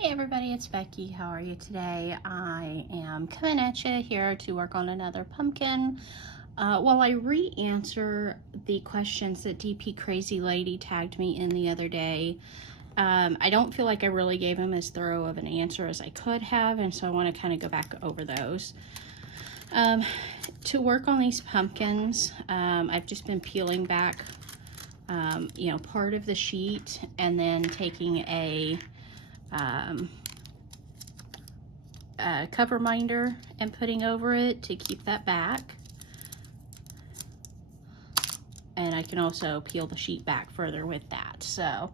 Hey everybody, it's Becky. How are you today? I am coming at you here to work on another pumpkin. While I re-answer the questions that DP Crazy Lady tagged me in the other day, I don't feel like I really gave him as thorough of an answer as I could have, and so I want to kind of go back over those. To work on these pumpkins, I've just been peeling back, part of the sheet and then taking a cover minder and putting over it to keep that back. And I can also peel the sheet back further with that. So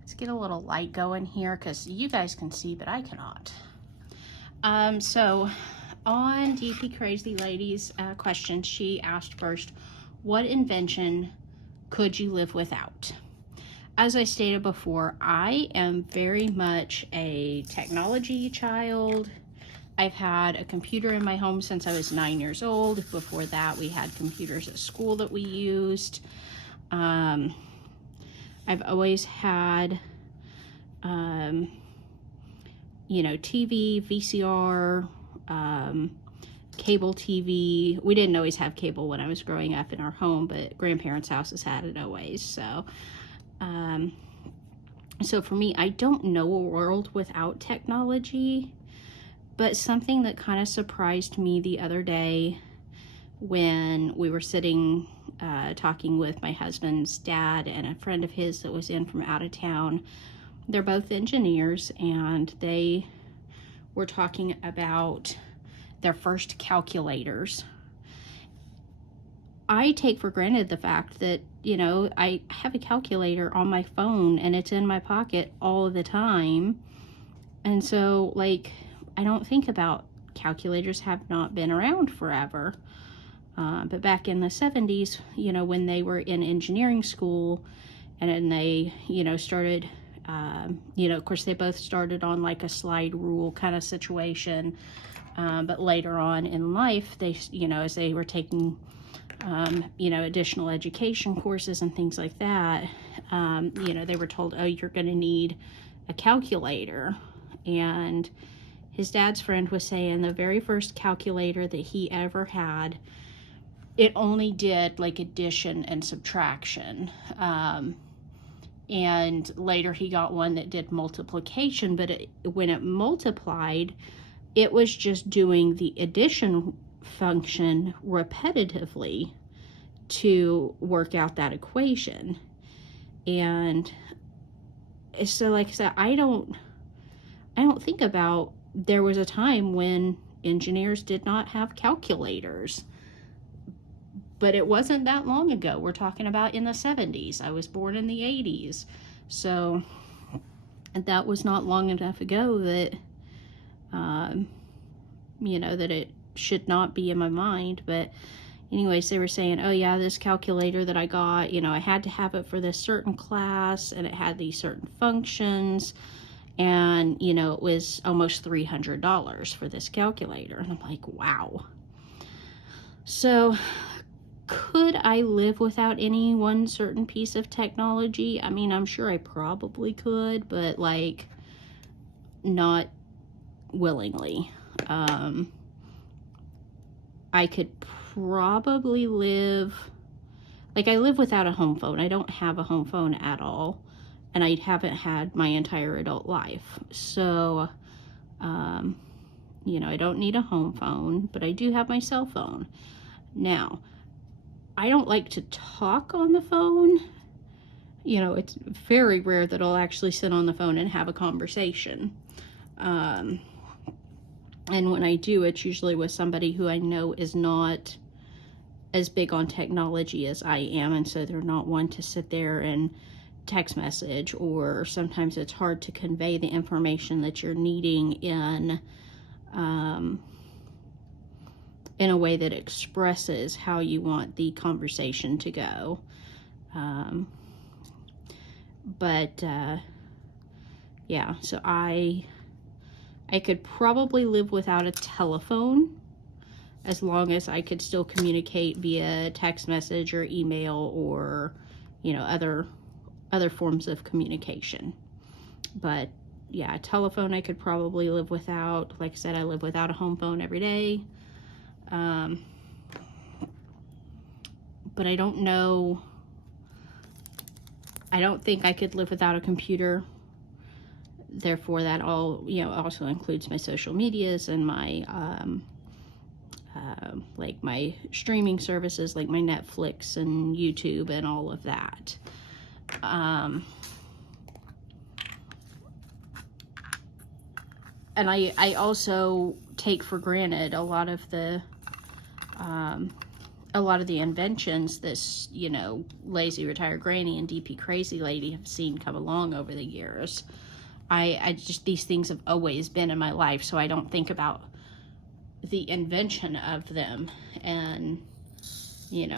let's get a little light going here because you guys can see, but I cannot. So on DP Crazy Lady's question, she asked first, what invention could you live without? As I stated before, I am very much a technology child. I've had a computer in my home since I was 9 years old. Before that, we had computers at school that we used. I've always had, TV, VCR, cable TV. We didn't always have cable when I was growing up in our home, but grandparents' houses had it always. So for me, I don't know a world without technology. But something that kind of surprised me the other day when we were sitting talking with my husband's dad and a friend of his that was in from out of town. They're both engineers, and they were talking about their first calculators. I take for granted the fact that, I have a calculator on my phone and it's in my pocket all of the time. And so, I don't think about calculators have not been around forever. But back in the 70s, when they were in engineering school and then they, started, of course they both started on like a slide rule kind of situation. But later on in life, they, as they were taking, additional education courses and things like that, they were told, oh, you're going to need a calculator. And his dad's friend was saying the very first calculator that he ever had, it only did like addition and subtraction. And later he got one that did multiplication, but when it multiplied, it was just doing the addition function repetitively to work out that equation. And so, like I said, I don't think about, there was a time when engineers did not have calculators, but it wasn't that long ago. We're talking about in the 70s. I was born in the 80s. So that was not long enough ago that, that it should not be in my mind. But anyways, they were saying, oh yeah, this calculator that I got, I had to have it for this certain class and it had these certain functions. And, it was almost $300 for this calculator. And I'm like, wow. So could I live without any one certain piece of technology? I mean, I'm sure I probably could, but not willingly. I could probably live, I live without a home phone. I don't have a home phone at all. And I haven't had my entire adult life. So, I don't need a home phone, but I do have my cell phone. Now, I don't like to talk on the phone. It's very rare that I'll actually sit on the phone and have a conversation. And when I do, it's usually with somebody who I know is not as big on technology as I am. And so they're not one to sit there and text message, or sometimes it's hard to convey the information that you're needing in a way that expresses how you want the conversation to go. Yeah, so I could probably live without a telephone as long as I could still communicate via text message or email or, other forms of communication. But yeah, a telephone I could probably live without. Like I said, I live without a home phone every day. But I don't know. I don't think I could live without a computer. Therefore, that all, also includes my social medias and my, like my streaming services, like my Netflix and YouTube and all of that. And I also take for granted a lot of the inventions this, lazy retired granny and DP crazy lady have seen come along over the years. I just, these things have always been in my life, so I don't think about the invention of them and,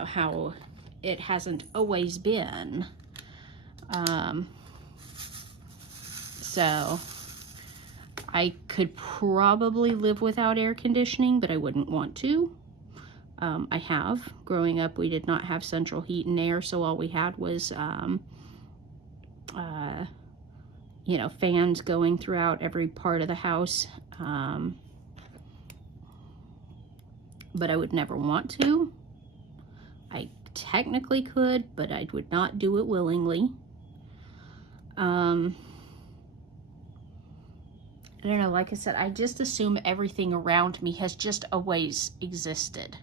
how it hasn't always been. So I could probably live without air conditioning, but I wouldn't want to. I have. Growing up, we did not have central heat and air, so all we had was, fans going throughout every part of the house. But I would never want to. I technically could, but I would not do it willingly. I don't know, like I said, I just assume everything around me has just always existed.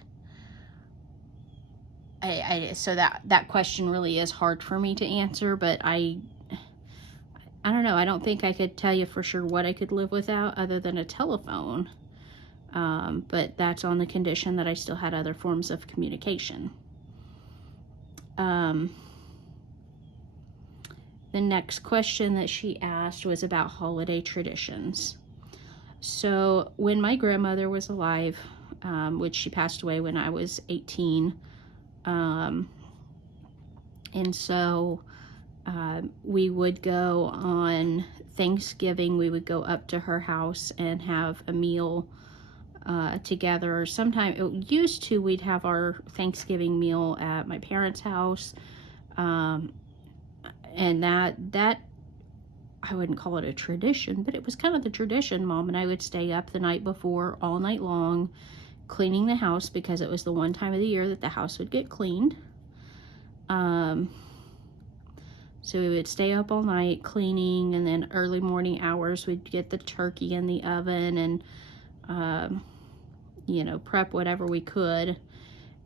So that question really is hard for me to answer, but I don't know. I don't think I could tell you for sure what I could live without other than a telephone. But that's on the condition that I still had other forms of communication. The next question that she asked was about holiday traditions. So when my grandmother was alive, which she passed away when I was 18, and so we would go on Thanksgiving, we would go up to her house and have a meal together. Sometimes, it used to, we'd have our Thanksgiving meal at my parents' house, and that I wouldn't call it a tradition, but it was kind of the tradition. Mom and I would stay up the night before all night long cleaning the house, because it was the one time of the year that the house would get cleaned. So we would stay up all night cleaning, and then early morning hours we'd get the turkey in the oven and prep whatever we could.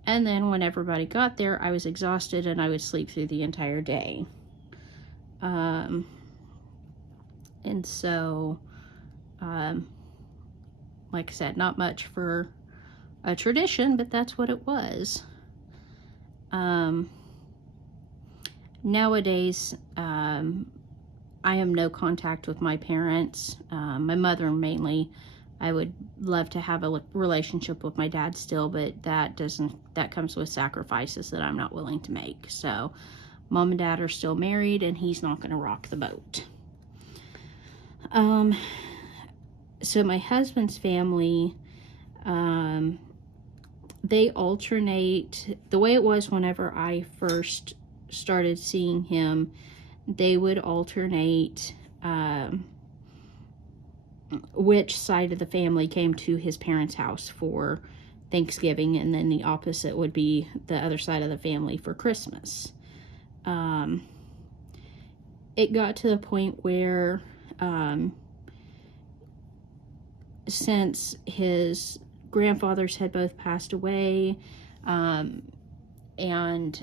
And then when everybody got there, I was exhausted and I would sleep through the entire day. And so, like I said, not much for a tradition, but that's what it was. Nowadays, I am no contact with my parents. My mother mainly. I would love to have a relationship with my dad still, but that comes with sacrifices that I'm not willing to make. So Mom and Dad are still married, and he's not going to rock the boat. So my husband's family, they alternate. The way it was whenever I first started seeing him, they would alternate which side of the family came to his parents' house for Thanksgiving, and then the opposite would be the other side of the family for Christmas. It got to the point where, since his grandfathers had both passed away, and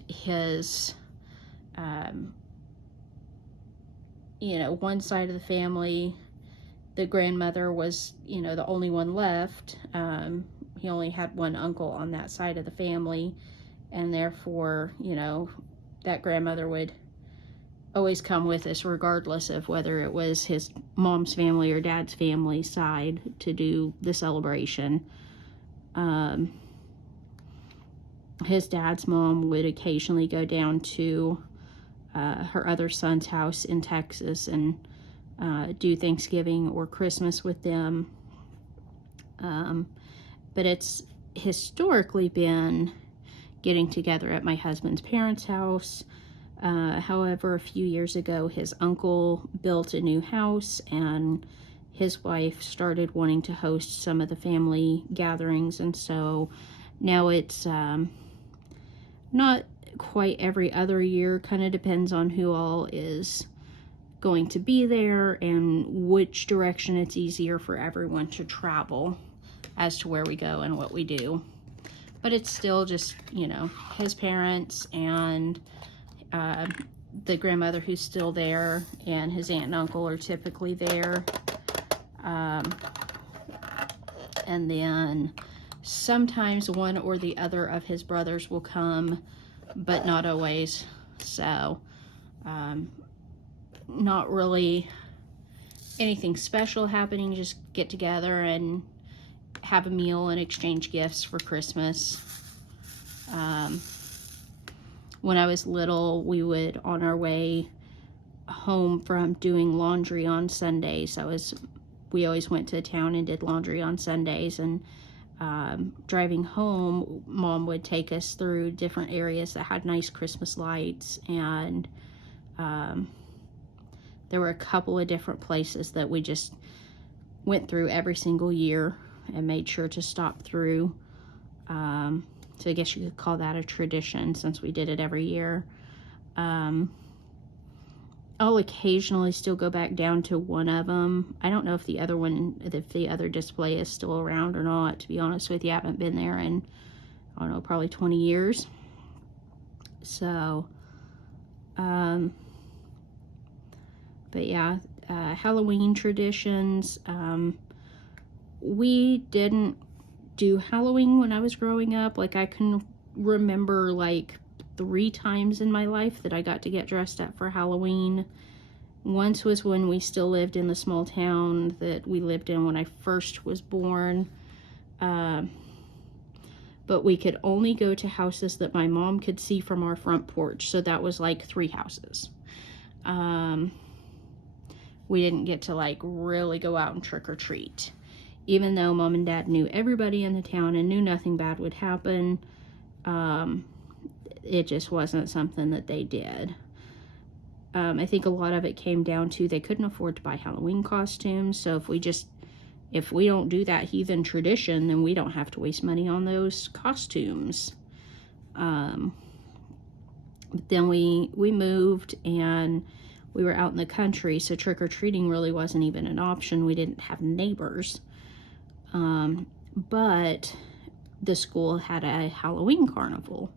his, one side of the family, the grandmother was, the only one left. He only had one uncle on that side of the family, and therefore, that grandmother would always come with us regardless of whether it was his mom's family or dad's family side to do the celebration. His dad's mom would occasionally go down to her other son's house in Texas and do Thanksgiving or Christmas with them. But it's historically been getting together at my husband's parents' house, However, a few years ago, his uncle built a new house, and his wife started wanting to host some of the family gatherings, and so now it's not quite every other year. Kind of depends on who all is going to be there and which direction it's easier for everyone to travel as to where we go and what we do. But it's still just, you know, his parents and the grandmother who's still there, and his aunt and uncle are typically there. And then sometimes one or the other of his brothers will come, but not always. So, not really anything special happening, just get together and have a meal and exchange gifts for Christmas. When I was little, we would, on our way home from doing laundry on Sundays, we always went to town and did laundry on Sundays, and driving home, Mom would take us through different areas that had nice Christmas lights, and there were a couple of different places that we just went through every single year and made sure to stop through. So I guess you could call that a tradition, since we did it every year. I'll occasionally still go back down to one of them. I don't know if the other display is still around or not, to be honest with you. I haven't been there in, I don't know, probably 20 years. So, but yeah, Halloween traditions. We didn't do Halloween when I was growing up. Like, I can remember like 3 times in my life that I got to get dressed up for Halloween. Once was when we still lived in the small town that we lived in when I first was born. But we could only go to houses that my mom could see from our front porch. So that was like 3 houses. We didn't get to like really go out and trick or treat. Even though Mom and Dad knew everybody in the town and knew nothing bad would happen, it just wasn't something that they did. I think a lot of it came down to they couldn't afford to buy Halloween costumes, so if we don't do that heathen tradition, then we don't have to waste money on those costumes. But then we moved, and we were out in the country, so trick-or-treating really wasn't even an option. We didn't have neighbors. But the school had a Halloween carnival,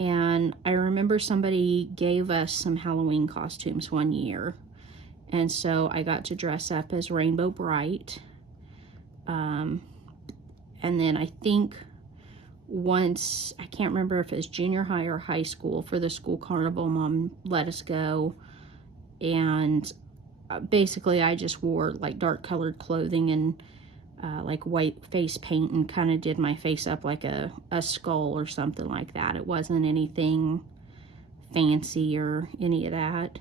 and I remember somebody gave us some Halloween costumes one year, and so I got to dress up as Rainbow Bright. And then I think once, I can't remember if it was junior high or high school, for the school carnival, Mom let us go, and basically I just wore like dark colored clothing and like white face paint, and kind of did my face up like a skull or something like that. It wasn't anything fancy or any of that.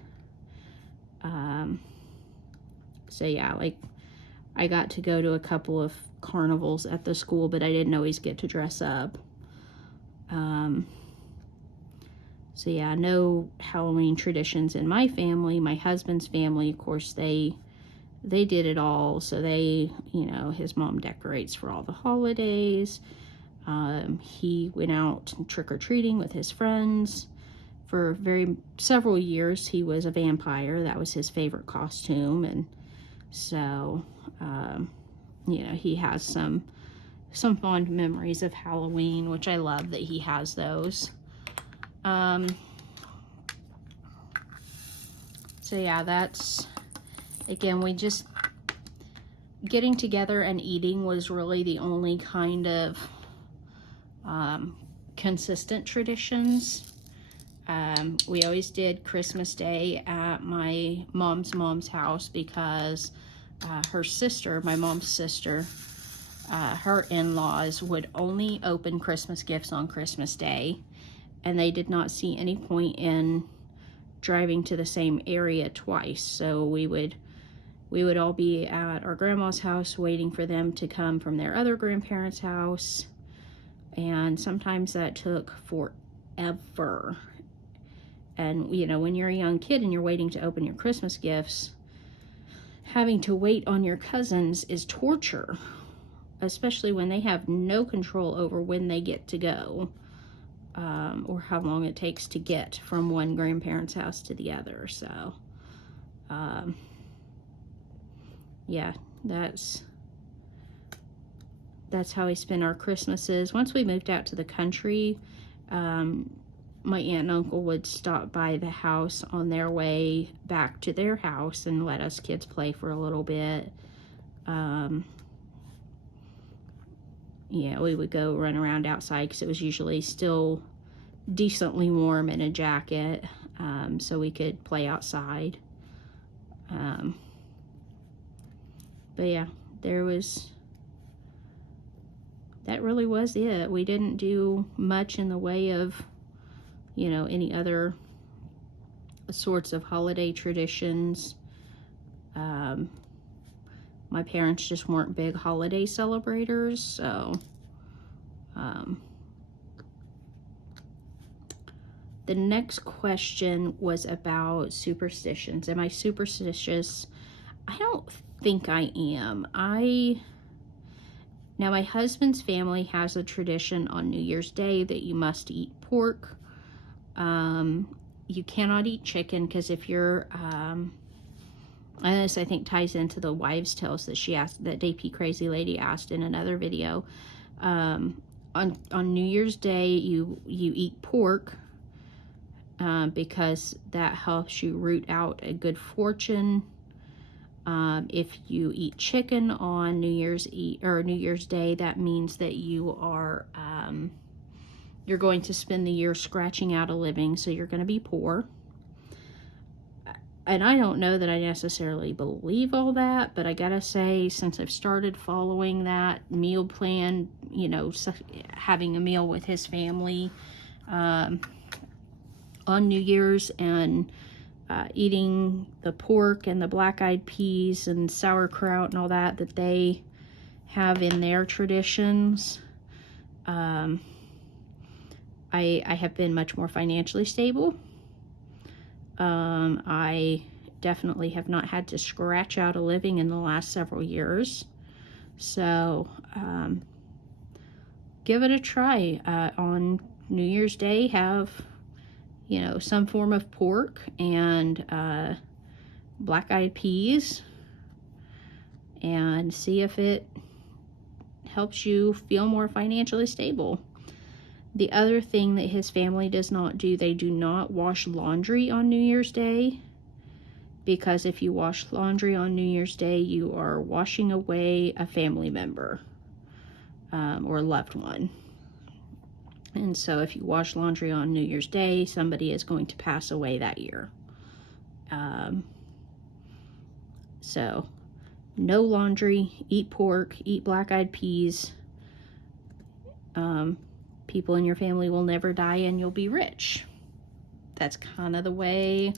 So yeah, like, I got to go to a couple of carnivals at the school, but I didn't always get to dress up. So yeah, no Halloween traditions in my family. My husband's family, of course, they did it all. So they, you know, his mom decorates for all the holidays. He went out trick-or-treating with his friends. For several years, he was a vampire. That was his favorite costume. And so, you know, he has some fond memories of Halloween, which I love that he has those. So yeah, that's, again, we just, getting together and eating was really the only kind of consistent traditions. We always did Christmas Day at my mom's house, because her sister, my mom's sister, her in-laws would only open Christmas gifts on Christmas Day, and they did not see any point in driving to the same area twice. So we would all be at our grandma's house waiting for them to come from their other grandparents' house, and sometimes that took forever. And, you know, when you're a young kid and you're waiting to open your Christmas gifts, having to wait on your cousins is torture, especially when they have no control over when they get to go, or how long it takes to get from one grandparent's house to the other. So, yeah, that's how we spend our Christmases. Once we moved out to the country, my aunt and uncle would stop by the house on their way back to their house and let us kids play for a little bit. Yeah, we would go run around outside because it was usually still decently warm in a jacket, so we could play outside. But yeah, that really was it. We didn't do much in the way of, you know, any other sorts of holiday traditions. My parents just weren't big holiday celebrators, so the next question was about superstitions. Am I superstitious? I don't think I am. Now, my husband's family has a tradition on New Year's Day that you must eat pork. You cannot eat chicken, because if you're, and this I think ties into the wives' tales that she asked, that DP Crazy Lady asked in another video. On New Year's Day, you eat pork, because that helps you root out a good fortune. If you eat chicken on New Year's Day, that means that you are, you're going to spend the year scratching out a living, so you're going to be poor. And I don't know that I necessarily believe all that, but I gotta say, since I've started following that meal plan, you know, having a meal with his family on New Year's, and eating the pork and the black-eyed peas and sauerkraut and all that they have in their traditions, I have been much more financially stable. I definitely have not had to scratch out a living in the last several years. So, give it a try. On New Year's Day, have, you know, some form of pork and black-eyed peas, and see if it helps you feel more financially stable. The other thing that his family does not do, they do not wash laundry on New Year's Day, because if you wash laundry on New Year's Day, you are washing away a family member, or a loved one. And so if you wash laundry on New Year's Day, somebody is going to pass away that year. So no laundry, eat pork, eat black-eyed peas. People in your family will never die, and you'll be rich. That's kind of the way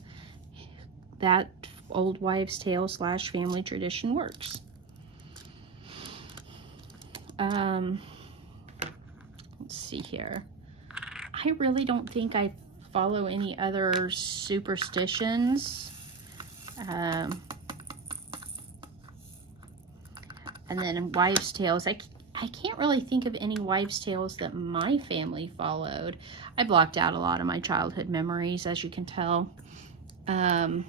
that old wives' tale / family tradition works. Let's see here. I really don't think I follow any other superstitions. And then wives' tales. I can't really think of any wives' tales that my family followed. I blocked out a lot of my childhood memories, as you can tell. You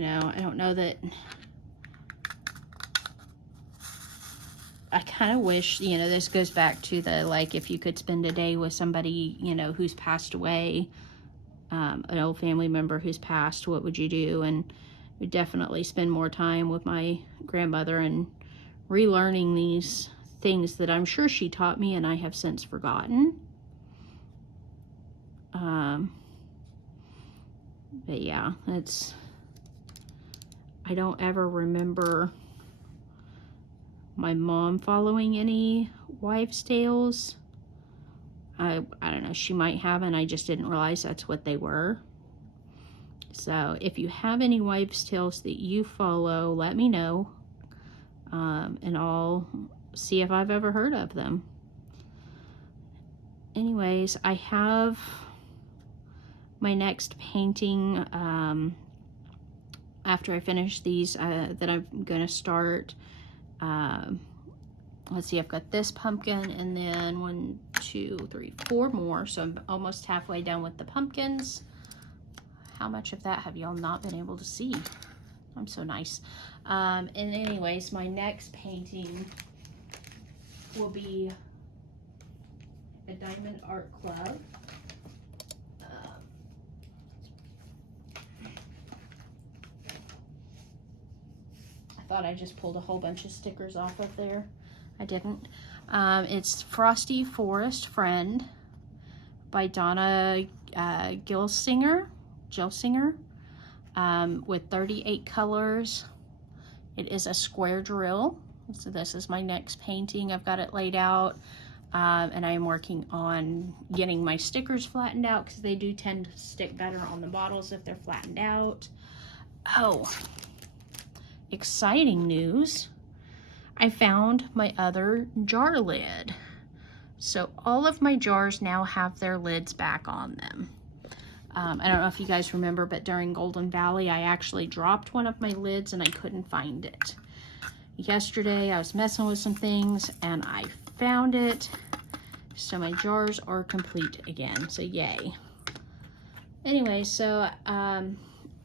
know, I don't know that... I kind of wish, you know, this goes back to the, like, if you could spend a day with somebody, you know, who's passed away, an old family member who's passed, what would you do? And we definitely spend more time with my grandmother and relearning these things that I'm sure she taught me and I have since forgotten. But yeah, I don't ever remember my mom following any wives' tales. I don't know, she might have, and I just didn't realize that's what they were. So if you have any wives' tales that you follow, let me know, and I'll see if I've ever heard of them. Anyways, I have My next painting, after I finish these, that I'm gonna start, let's see, I've got this pumpkin, and then 1, 2, 3, 4 more, so I'm almost halfway done with the pumpkins. How much of that have y'all not been able to see? I'm so nice. And anyways, my next painting will be a Diamond Art Club. I thought I just pulled a whole bunch of stickers off of there. I didn't. It's Frosty Forest Friend by Donna Gilsinger, with 38 colors. It is a square drill. So this is my next painting. I've got it laid out, and I am working on getting my stickers flattened out because they do tend to stick better on the bottles if they're flattened out. Oh, exciting news. I found my other jar lid. So all of my jars now have their lids back on them. I don't know if you guys remember, but during Golden Valley, I actually dropped one of my lids and I couldn't find it. Yesterday, I was messing with some things and I found it. So my jars are complete again, so yay. Anyway, so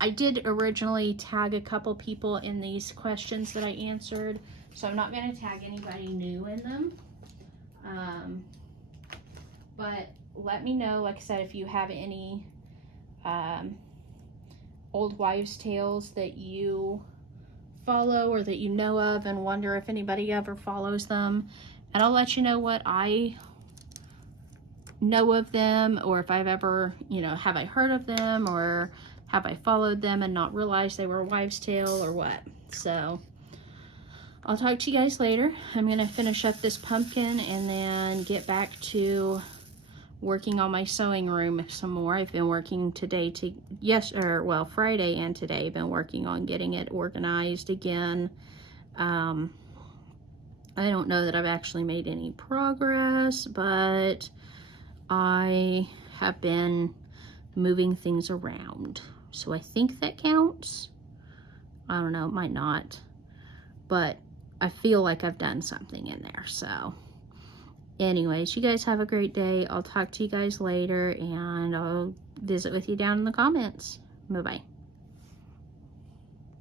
I did originally tag a couple people in these questions that I answered. So I'm not going to tag anybody new in them. But let me know, like I said, if you have any old wives' tales that you follow or that you know of and wonder if anybody ever follows them. And I'll let you know what I know of them, or if I've ever, you know, have I heard of them, or have I followed them and not realized they were a wives' tale, or what. So I'll talk to you guys later. I'm going to finish up this pumpkin and then get back to working on my sewing room some more. I've been working today Friday and today. I've been working on getting it organized again. I don't know that I've actually made any progress, but I have been moving things around. So I think that counts. I don't know, it might not. But I feel like I've done something in there. So anyways, you guys have a great day. I'll talk to you guys later, and I'll visit with you down in the comments. Bye-bye.